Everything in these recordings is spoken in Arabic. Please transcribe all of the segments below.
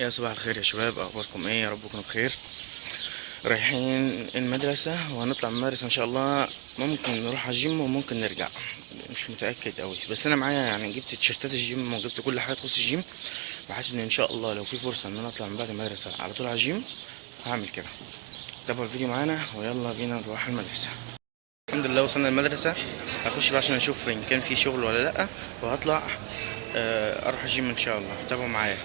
يا صباح الخير يا شباب، اخباركم ايه؟ يا رب تكونوا بخير. رايحين المدرسه وهنطلع من المدرسه ان شاء الله. ممكن نروح على الجيم وممكن نرجع، مش متاكد قوي. بس انا معايا يعني جبت تيشيرتات الجيم وجبت كل حاجه تخص الجيم، بحيث ان شاء الله لو في فرصه ان انا اطلع من بعد المدرسه على طول على الجيم هعمل كده. تابعوا الفيديو معانا ويلا بينا نروح المدرسه. الحمد لله وصلنا المدرسه. هخش بقى عشان اشوف ان كان في شغل ولا لا، وهطلع اروح الجيم ان شاء الله. تابعوا معايا.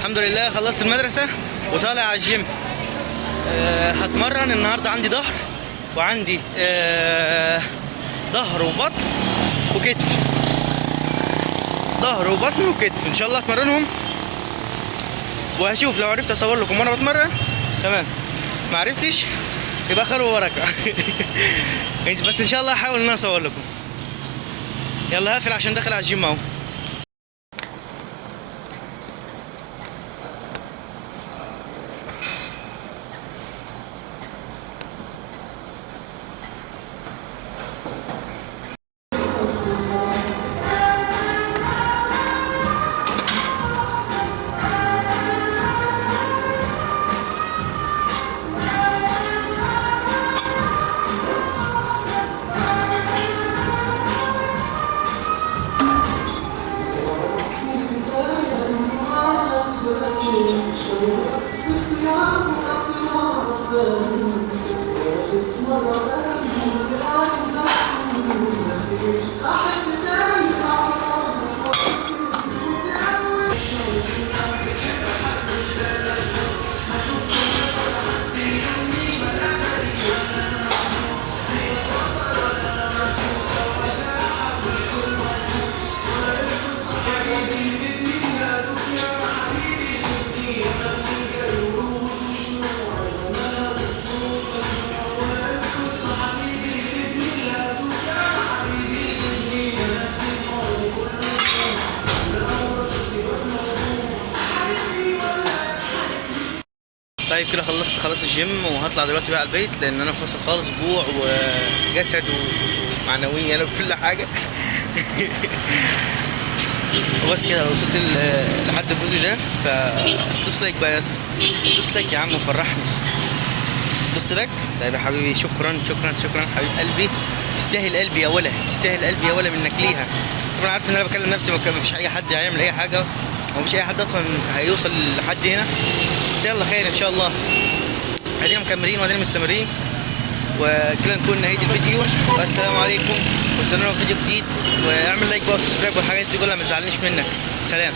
الحمد لله خلصت المدرسة وطالع على الجيم. هتمرن النهاردة. عندي ظهر وعندي ظهر وبطن وكتف. ظهر وبطن وكتف ان شاء الله اتمرنهم، وهشوف لو عرفت اصور لكم وانا بتمرن تمام، ما عرفتش يبقى خير وبركة. بس ان شاء الله هحاول ان انا اصور لكم. يلا هقفل عشان داخل على الجيم اهو. طيب كده خلصت الجيم وهطلع دلوقتي بقى على البيت، لان انا فاصل خالص، جوع وجسد ومعنويا وكل حاجه. وبس كده. لو وصلت لحد الجزء ده فدوس لايك بقى، دوس لايك يا عم وفرحني. دوست لايك. طيب يا حبيبي، شكرا شكرا شكرا حبيب قلبي. تستاهل قلبي يا ولا، تستاهل قلبي يا ولا منك ليها. طبعا عارف ان انا بكلم نفسي، مفيش اي حد هيعمل اي حاجه، ومفيش اي حد اصلا هيوصل لحد هنا. بس يلا خير ان شاء الله. ادينا مكملين وادينا مستمرين، وكده نكون نهايه الفيديو. والسلام عليكم، واستنونا في فيديو جديد. واعمل لايك بقى وسبسكرايب والحاجات دي كلها، ما تزعلنيش منك. سلام.